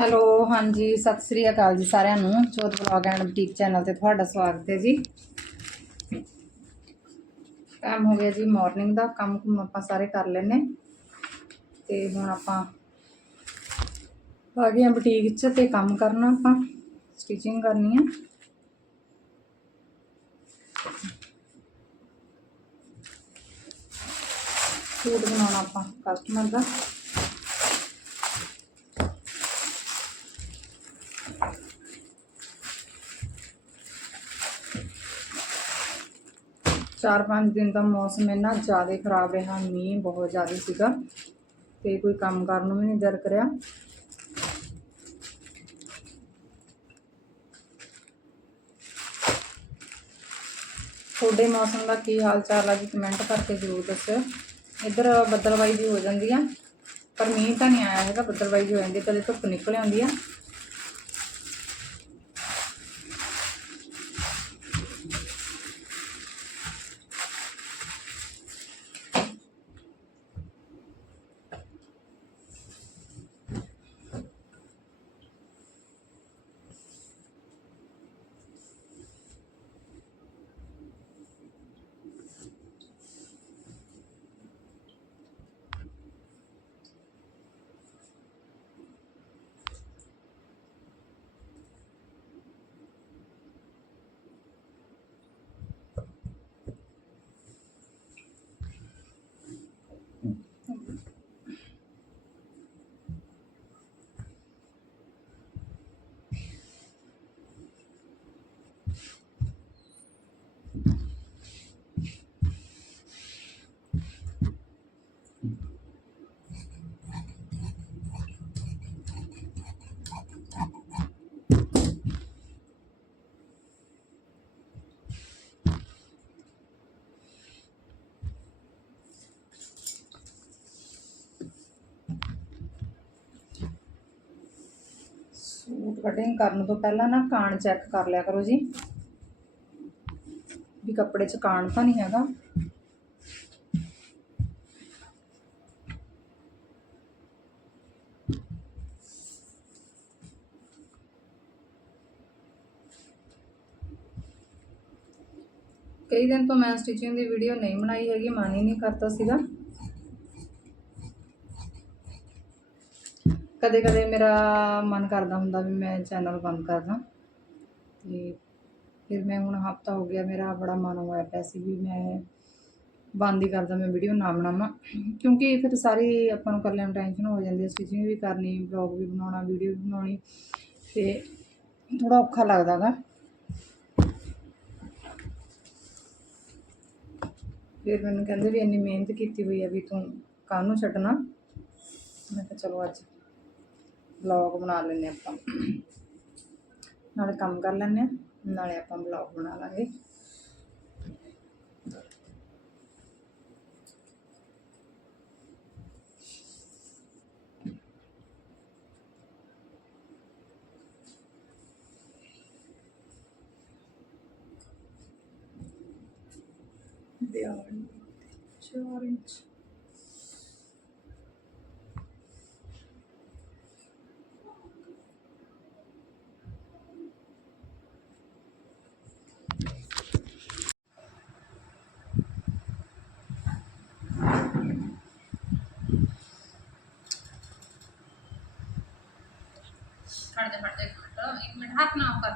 Hello, ਹਾਂਜੀ, ਸਤਿ ਸ੍ਰੀ ਅਕਾਲ ਜੀ ਸਾਰਿਆਂ ਨੂੰ। ਜੋਤ ਬਲੌਗ ਐਂਡ ਬੁਟੀਕ ਚੈਨਲ ਤੇ ਤੁਹਾਡਾ ਸਵਾਗਤ ਹੈ ਜੀ। ਟਾਈਮ ਹੋ ਗਿਆ ਜੀ ਮਾਰਨਿੰਗ ਦਾ। ਕੰਮ ਕੁਮ ਆਪਾਂ ਸਾਰੇ ਕਰ ਲੈਨੇ ਤੇ ਹੁਣ ਆਪਾਂ ਆ ਗਏ ਹਾਂ ਬੁਟੀਕ 'ਚ ਤੇ ਕੰਮ ਕਰਨਾ ਆਪਾਂ। ਸਟਿਚਿੰਗ ਕਰਨੀ ਆ। ਸੂਟ ਬਣਾਉਣਾ ਆਪਾਂ ਕਸਟਮਰ ਦਾ। ਚਾਰ ਪੰਜ ਦਿਨ ਦਾ ਮੌਸਮ ਇੰਨਾ ਜ਼ਿਆਦਾ ਖਰਾਬ ਰਿਹਾ, ਮੀਂਹ ਬਹੁਤ ਜ਼ਿਆਦਾ ਸੀਗਾ ਤੇ ਕੋਈ ਕੰਮ ਕਰਨ ਨੂੰ ਵੀ ਨਹੀਂ ਦਿਲ ਕਰਿਆ। ਤੁਹਾਡੇ ਮੌਸਮ ਦਾ ਕੀ ਹਾਲ ਚਾਲ ਆ ਜੀ ਕਮੈਂਟ ਕਰਕੇ ਜ਼ਰੂਰ ਦੱਸਿਓ। ਇੱਧਰ ਬੱਦਲਬਾਈ ਵੀ ਹੋ ਜਾਂਦੀ ਆ, ਪਰ ਮੀਂਹ ਤਾਂ ਨਹੀਂ ਆਇਆ ਹੈਗਾ ਬੱਦਲਬਾਈ ਵੀ ਹੋ ਜਾਂਦੀ ਕਦੇ ਧੁੱਪ ਨਿਕਲ ਆਉਂਦੀ ਆ ਸੂਟ ਕਟਿੰਗ ਕਰਨ ਤੋਂ ਪਹਿਲਾਂ ਨਾ ਕਾਣ ਚੈੱਕ ਕਰ ਲਿਆ ਕਰੋ ਜੀ। ਵੀ ਕੱਪੜੇ 'ਚ ਕਾਣ ਤਾਂ ਨਹੀਂ ਹੈਗਾ। ਕਈ ਦਿਨ ਤੋਂ ਮੈਂ ਸਟਿਚਿੰਗ ਦੀ ਵੀਡੀਓ ਨਹੀਂ ਬਣਾਈ ਹੈਗੀ, ਮਨ ਹੀ ਨਹੀਂ ਕਰਦਾ ਸੀਗਾ। ਕਦੇ ਕਦੇ ਮੇਰਾ ਮਨ ਕਰਦਾ ਹੁੰਦਾ ਵੀ ਮੈਂ ਚੈਨਲ ਬੰਦ ਕਰ ਦਾਂ ਤੇ ਫਿਰ ਮੈਂ ਹੁਣ ਹਫਤਾ ਹੋ ਗਿਆ ਮੇਰਾ ਬੜਾ ਮਨ ਹੋਇਆ ਪਿਆ ਸੀ ਵੀ ਮੈਂ ਬੰਦ ਹੀ ਕਰਦਾ ਮੈਂ ਵੀਡੀਓ ਨਾ ਬਣਾਵਾਂ। ਕਿਉਂਕਿ ਫਿਰ ਸਾਰੀ ਆਪਾਂ ਨੂੰ ਕੱਲਿਆਂ ਨੂੰ ਟੈਨਸ਼ਨ ਹੋ ਜਾਂਦੀ ਹੈ ਸਟਿਚਿੰਗ ਵੀ ਕਰਨੀ ਬਲੌਗ ਵੀ ਬਣਾਉਣਾ ਵੀਡੀਓ ਵੀ ਬਣਾਉਣੀ, ਤੇ ਥੋੜਾ ਔਖਾ ਲੱਗਦਾ ਗਾ। ਫਿਰ ਮੈਨੂੰ ਕਹਿੰਦੇ ਵੀ ਇੰਨੀ ਮਿਹਨਤ ਕੀਤੀ ਹੋਈ ਹੈ ਵੀ ਤੂੰ ਕਾਹਨੂੰ ਛੱਡਣਾ। ਮੈਂ ਕਿਹਾ ਚਲੋ ਅੱਜ ਵਲੌਗ ਬਣਾ ਲੈਂਦੇ ਆਪਾਂ ਨਾਲੇ ਕੰਮ ਕਰ ਲੈਂਦੇ ਹਾਂ ਨਾਲੇ ਆਪਾਂ ਵਲੌਗ ਬਣਾ ਲਾਂਗੇ ਦਿਆਲ ਚਾਰ ਇੰਚ ਫੜ ਦੇ ਇੱਕ ਮਿੰਟ ਇੱਕ ਮਿੰਟ ਹੱਥ ਨਾ ਉਹ ਕਰ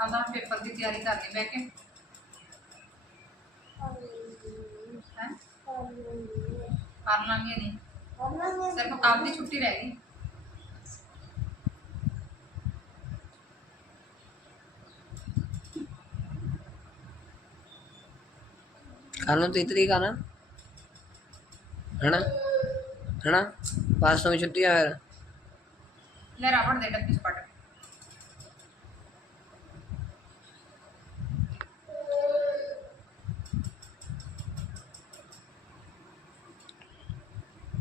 ਆਪਦਾ ਪੇਪਰ ਦੀ ਤਿਆਰੀ ਕਰ ਲਈ ਬਹਿ ਕੇ। ਕਰ ਲਾਂਗੇ ਨਹੀਂ। ਸਿਰਫ ਕੱਲ ਛੁੱਟੀ ਰਹਿ ਗਈ। ਕੱਲ ਨੂੰ 30 ਤਰੀਕ ਆ ਨਾ। ਹਨਾ? ਹਨਾ? ਪਾਸ ਤੋਂ ਛੁੱਟੀ ਆ ਲੈ ਰਾਵਣ ਦੇ ਡੱਬੇ ਚ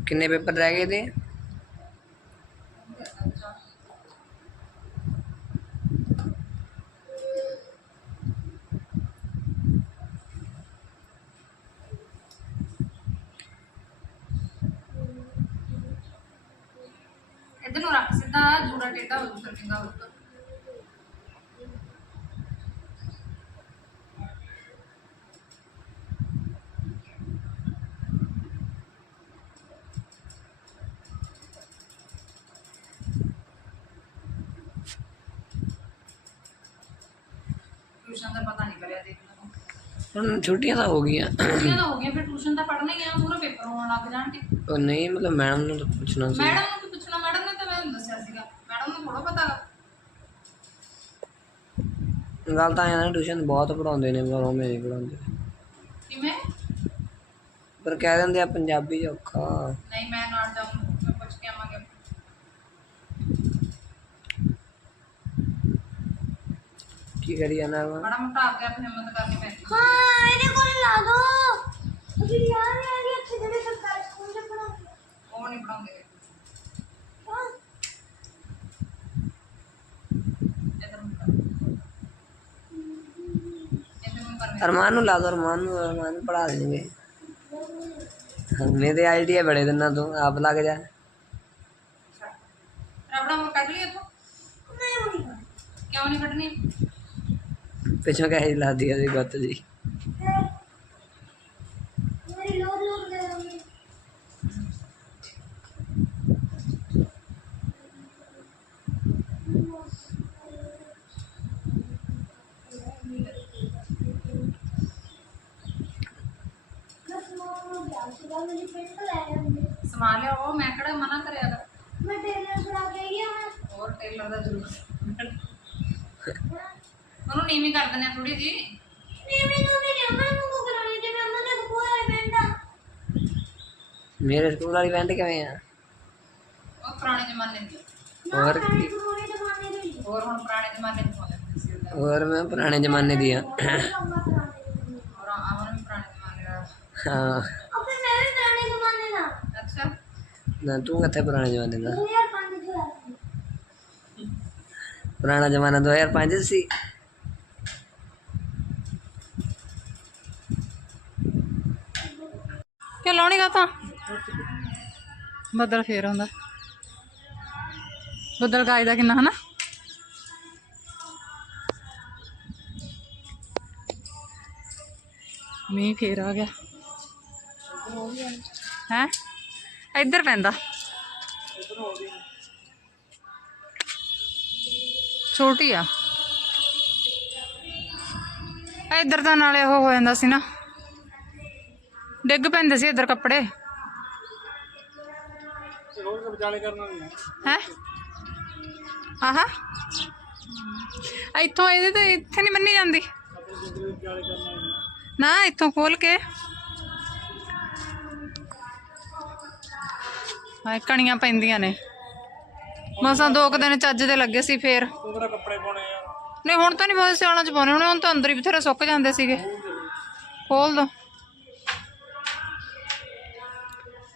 ਕਿੰਨੇ ਪੇਪਰ ਰਹਿ ਗਏ ਤੇ ਇੱਧਰ ਨੂੰ ਰੱਖ, ਸਿੱਧਾ ਜੂੜਾ ਟੇਢਾ ਹੋ ਜੂ ਚੰਗਾ ਹੋ ਟਿਊਸ਼ਨ ਦਾ ਪਤਾ ਨਹੀਂ ਕਰਿਆ ਦੇਖ ਲਓ ਹੁਣ ਛੁੱਟੀਆਂ ਤਾਂ ਹੋ ਗਈਆਂ। ਛੁੱਟੀਆਂ ਤਾਂ ਹੋ ਗਈਆਂ ਫਿਰ ਟਿਊਸ਼ਨ ਤਾਂ ਪੜ੍ਹਨਾ ਹੀ ਆ ਪੂਰਾ ਪੇਪਰ ਹੋਣ ਲੱਗ ਜਾਣਗੇ ਉਹ ਨਹੀਂ ਮਤਲਬ ਮੈਡਮ ਨੂੰ ਤਾਂ ਪੁੱਛਣਾ ਸੀ। ਮੈਡਮ ਨੂੰ ਕੀ ਪੁੱਛਣਾ? ਮੈਡਮ ਨੇ ਤਾਂ ਮੈਨੂੰ ਦੱਸਿਆ ਸੀਗਾ। ਮੈਡਮ ਨੂੰ ਥੋੜਾ ਪਤਾ। ਗਾ। ਗੱਲ ਤਾਂ ਆਇਆ ਨਾ ਟਿਊਸ਼ਨ ਬਹੁਤ ਪੜਾਉਂਦੇ ਨੇ ਪਰ ਉਹ ਮੇਰੇ ਨਹੀਂ ਪੜਾਉਂਦੇ ਕਿਵੇਂ? ਪਰ ਕਹਿ ਦਿੰਦੇ ਆ ਪੰਜਾਬੀ 'ਚ ਔਖਾ। ਨਹੀਂ ਮੈਂ ਨਾਲ ਜਾਊਂ ਮੈਂ ਪੁੱਛ ਕੇ ਆਵਾਂਗੇ ਕੀ ਕਰੀ ਜਾਣਾ ਵਾ। ਬੜਾ ਮੋਟਾ ਆ ਗਿਆ ਫਿਰ ਹਿੰਮਤ ਕਰਨੀ ਪੈਂਦੀ ਹਾਂ ਇਹਦੇ ਕੋਲ ਲਾ ਦੋ। ਅਜੀ ਯਾਰ ਯਾਰ ਇਹ ਇੱਥੇ ਜਿਹੜੇ ਸਰਕਾਰੀ ਸਕੂਲ ਦੇ ਪੜਾਉਂਦੇ ਉਹ ਨਹੀਂ ਪੜਾਉਂਦੇ ਅਰਮਾਨ ਨੂੰ ਲਾ ਦੋ ਅਰਮਾਨ ਨੂੰ ਅਰਮਾਨ ਨੂੰ ਪੜਾ ਦੇਣਗੇ। ਮੇਰੇ ਆਈਡੀਆ ਬੜੇ ਦਿਨਾਂ ਤੋਂ ਆਪ ਲੱਗ ਜਾ। ਰਬੜਾ ਮੋਰ ਕੱਢ ਲਈ ਇੱਥੋਂ? ਨਹੀਂ ਹੋਣੀ ਕਿਉਂ ਨਹੀਂ ਕੱਢਣੀ? ਪਿੱਛੋਂ ਕਹੇ ਲਾ ਦਿਆ ਜੀ ਗੁੱਤ ਜੀ ਮੇਰੀ ਲੋਡ ਲੋਡ ਦੇ ਰਹੀ ਸਮਾਨ ਲਿਆ ਉਹ ਮੈਂ ਕਿਹੜਾ ਮਨਾ ਕਰਿਆ ਗਾ ਮੈਂ ਟੇਲਰ ਫੜਾ ਕੇ ਆਈ ਹਾਂ ਹੋਰ ਟੇਲਰ ਦਾ ਜ਼ਰੂਰ ਉਹਨੂੰ ਨੀਵੀਂ ਕਰ ਦਿੰਦੇ ਥੋੜੀ ਜੀ ਨਹੀਂ ਮੈਨੂੰ ਨਹੀਂ ਅਮਨ ਨੂੰ ਕਰਾਉਣੀ ਤੇ ਮੈਂ ਅਮਨ ਦੇ ਕੋਲ ਆਈ ਪੈਂਦਾ ਮੇਰੇ ਸਕੂਲ ਵਾਲੀ ਪੈਂਟ ਕਿਵੇਂ ਆ? ਉਹ ਪੁਰਾਣੇ ਜ਼ਮਾਨੇ ਦੀ। ਹੋਰ ਹੁਣ ਪੁਰਾਣੇ ਜ਼ਮਾਨੇ ਦੀ ਪਾਉਂਦੇ ਸੀ ਉਹਦਾ। ਹੋਰ ਮੈਂ ਪੁਰਾਣੇ ਜ਼ਮਾਨੇ ਦੀ ਆ। ਲੰਬਾ ਕਰਾਉਣੇ ਦੇ। ਲਈ ਹੋਰ ਆਵਨ ਵੀ ਪੁਰਾਣੇ ਜ਼ਮਾਨੇ ਦਾ। ਹਾਂ। ਅਬੇ ਮੈਂ ਵੀ ਪੁਰਾਣੇ ਜ਼ਮਾਨੇ ਦਾ। ਅੱਛਾ। ਨਾ ਤੂੰ ਕਿੱਥੇ ਪੁਰਾਣੇ ਜ਼ਮਾਨੇ ਦਾ? 2005 ਚ ਹੋਇਆ ਸੀ। ਪੁਰਾਣਾ ਜ਼ਮਾਨਾ 2005 'ਚ ਸੀ? ਕਿ ਲਾਉਣੀ ਗਾ ਤਾਂ? ਬੱਦਲ ਫੇਰ ਆਉਂਦਾ। ਬੱਦਲ ਗਾਇਦਾ ਕਿੰਨਾ ਹਨਾ? ਮੀਂਹ ਫੇਰ ਆ ਗਿਆ। ਹੈ? ਇੱਧਰ ਪੈਂਦਾ। ਛੋਟੀ ਆ। ਇੱਧਰ ਤਾਂ ਨਾਲੇ ਉਹ ਹੋ ਜਾਂਦਾ ਸੀ ਨਾ। ਡਿੱਗ ਪੈਂਦੇ ਸੀ ਇੱਧਰ ਕੱਪੜੇ। ਹੈ? ਆਹਾ। ਇੱਥੋਂ ਇਹਦੇ ਤੇ ਇੱਥੇ ਨਹੀਂ ਬੰਨੀ ਜਾਂਦੀ। ਨਾ ਇੱਥੋਂ ਖੋਲ ਕੇ। ਹਾਏ ਕਣੀਆਂ ਪੈਂਦੀਆਂ ਨੇ। ਮਸਾਂ ਦੋ ਕੁ ਦਿਨ ਚੱਜ ਦੇ ਲੱਗੇ ਸੀ ਫੇਰ। ਨਹੀਂ ਹੁਣ ਤਾਂ ਨਹੀਂ ਬਹੁਤ ਸਿਆਣਾ ਚ ਪਾਉਣੇ ਹੁਣ ਹੁਣ ਤਾਂ ਅੰਦਰ ਹੀ ਬਥੇਰੇ ਸੁੱਕ ਜਾਂਦੇ ਸੀਗੇ। ਖੋਲ ਦੋ।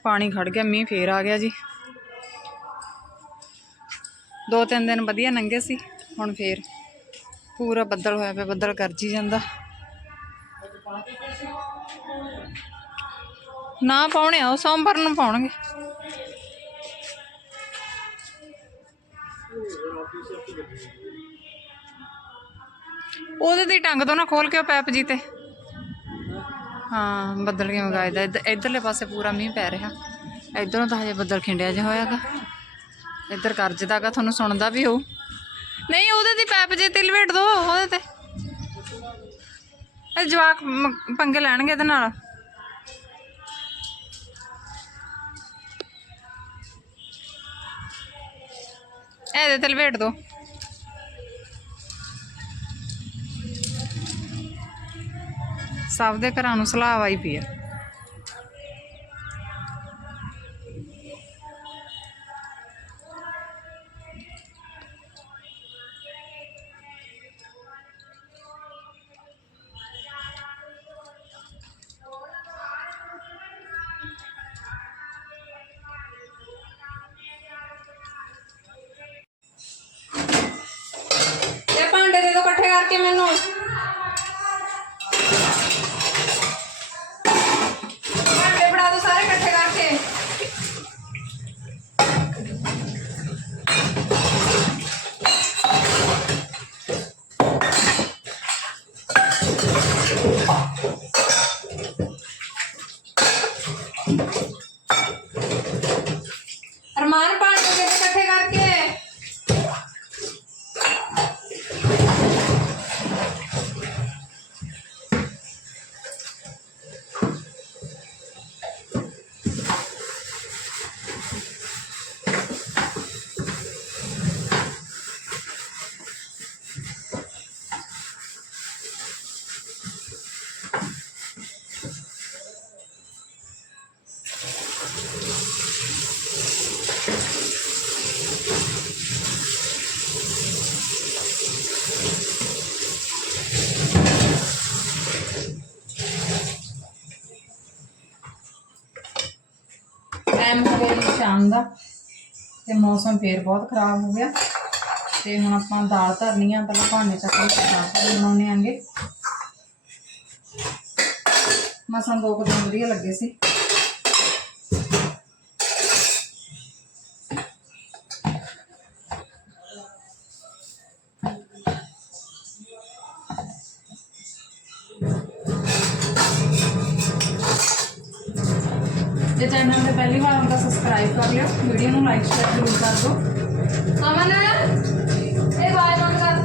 ਪਾਣੀ ਖੜ ਗਿਆ ਮੀਂਹ ਫੇਰ ਆ ਗਿਆ ਜੀ। ਦੋ ਤਿੰਨ ਦਿਨ ਵਧੀਆ ਲੰਘੇ ਸੀ, ਹੁਣ ਫੇਰ ਪੂਰਾ ਬੱਦਲ ਹੋਇਆ ਪਿਆ, ਬੱਦਲ ਗਰਜੀ ਜਾਂਦਾ। ਨਾ ਪਾਉਣੇ ਆ, ਉਹ ਸੋਮਵਾਰ ਨੂੰ ਪਾਉਣਗੇ। ਉਹਦੇ ਦੀ ਟੰਗ ਤੋਂ ਨਾ, ਖੋਲ ਕੇ ਉਹ ਪੈਪ ਜੀ ਤੇ। ਹਾਂ, ਬੱਦਲ ਕਿਉਂ ਗਾਇਦਾ? ਇੱਧ- ਇੱਧਰਲੇ ਪਾਸੇ ਪੂਰਾ ਮੀਂਹ ਪੈ ਰਿਹਾ। ਇੱਧਰੋਂ ਤਾਂ ਹਜੇ ਬੱਦਲ ਖਿੰਡਿਆ ਜਿਹਾ ਹੋਇਆਗਾ। ਇੱਧਰ ਗਰਜਦਾਗਾ ਤੁਹਾਨੂੰ ਸੁਣਦਾ ਵੀ ਹੋਊ। ਨਹੀਂ, ਉਹਦੇ ਦੀ ਪੈਪ ਜੇ ਤੇ ਲਵੇਟ ਦੋ, ਉਹਦੇ ਤੇ। ਇਹ ਜਵਾਕ ਪੰਗੇ ਲੈਣਗੇ ਇਹਦੇ ਨਾਲ। ਇਹਦੇ ਤੇ ਲਵੇਟ ਦੋ। ਸਭ ਦੇ ਘਰਾਂ ਨੂੰ ਸਲਾਹ ਆਈ ਪਈ ਆ। ਇਕੱਠੇ ਮੈਨੂੰ ਸ਼ਾਮ ਦਾ। ਤੇ ਮੌਸਮ ਫੇਰ ਬਹੁਤ ਖਰਾਬ ਹੋ ਗਿਆ। ਤੇ ਹੁਣ ਆਪਾਂ ਦਾਲ ਧਰਨੀ ਆ, ਪਹਿਲਾਂ ਭਾਂਡੇ ਚੱਕ ਕੇ ਦਾਲ ਬਣਾਉਣੇ ਆਂਗੇ। ਮਸਾਂ ਦੋ ਕੁ ਦਿਨ ਵਧੀਆ ਲੱਗੇ ਸੀ। ਜੇ ਚੈਨਲ ਤੇ ਪਹਿਲੀ ਵਾਰ ਹੁੰਦਾ ਸਬਸਕ੍ਰਾਈਬ ਕਰ ਲਿਓ ਵੀਡੀਓ ਨੂੰ ਲਾਈਕ ਸ਼ੇਅਰ ਜ਼ਰੂਰ ਕਰ ਦਿਓ ਅਮਨ ਇਹ ਬਾਜ ਬੰਦ ਕਰ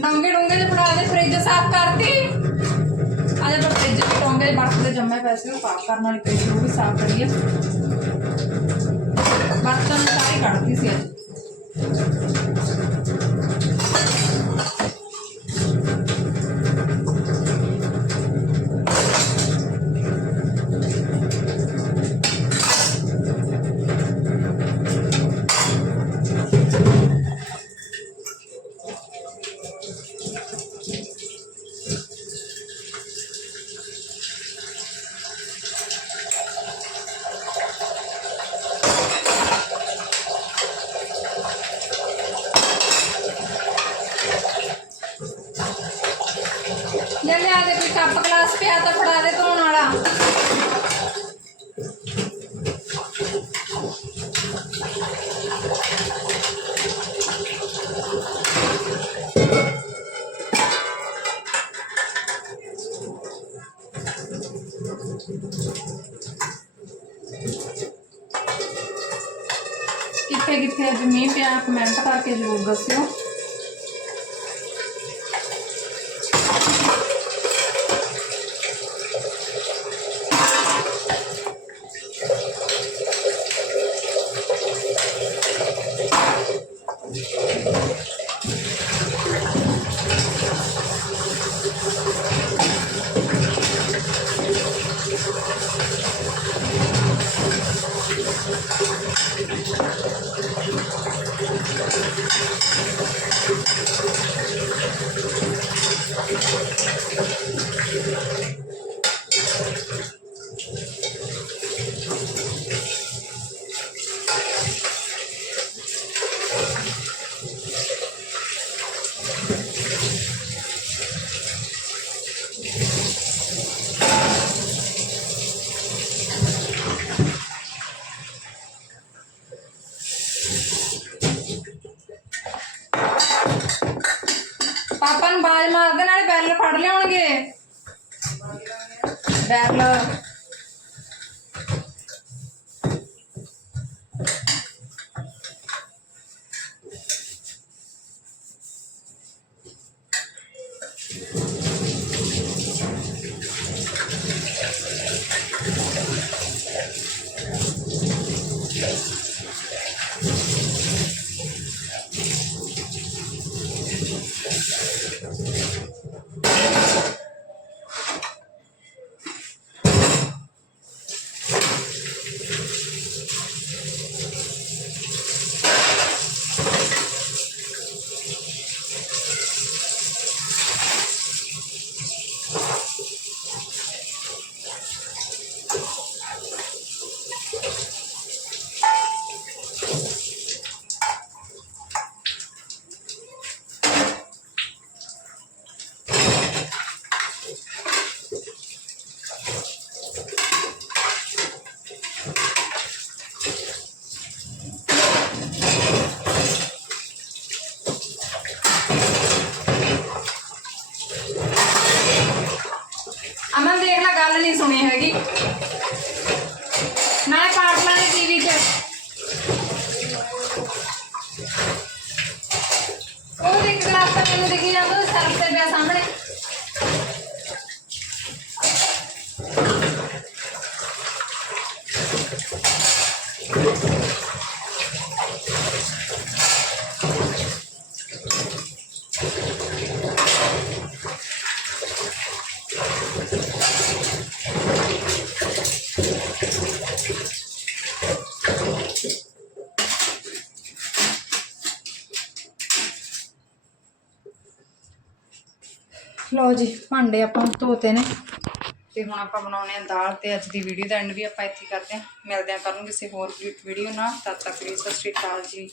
ਡੋਂਗੇ ਡੋਂਗੇ ਦੇ ਫੜਾ ਦੇ ਫ੍ਰਿਜ ਸਾਫ਼ ਕਰਤੀ ਅੱਜ ਆਪਾਂ ਫ੍ਰਿਜ ਦੇ ਟੋਂਗੇ ਬਰਫ਼ ਦੇ ਜੰਮੇ ਪਏ ਸੀ ਉਹ ਸਾਫ਼ ਕਰਨ ਵਾਲੀ ਪਈ ਸੀ ਉਹ ਵੀ ਸਾਫ਼ ਕਰੀਏ ਲੈ ਲਿਆ ਦੇ ਕੋਈ ਕੱਪ ਗਲਾਸ ਪਿਆ ਤਾਂ ਫੜਾ ਦੇ ਧੋਣ ਵਾਲਾ। ਲਓ ਜੀ, ਭਾਂਡੇ ਆਪਾਂ ਧੋਤੇ ਨੇ। ਤੇ ਹੁਣ ਆਪਾਂ ਬਣਾਉਣੇ ਆ ਦਾਲ ਤੇ ਅੱਜ ਦੀ ਵੀਡੀਓ ਦਾ ਐਂਡ ਵੀ ਆਪਾਂ ਇੱਥੇ ਕਰਦੇ ਹਾਂ। ਮਿਲਦੇ ਹਾਂ ਕੱਲ੍ਹ ਨੂੰ ਕਿਸੇ ਹੋਰ ਵੀਡੀਓ ਨਾਲ। ਤਦ ਤੱਕ ਲਈ ਸਤਿ ਸ਼੍ਰੀ ਅਕਾਲ ਜੀ।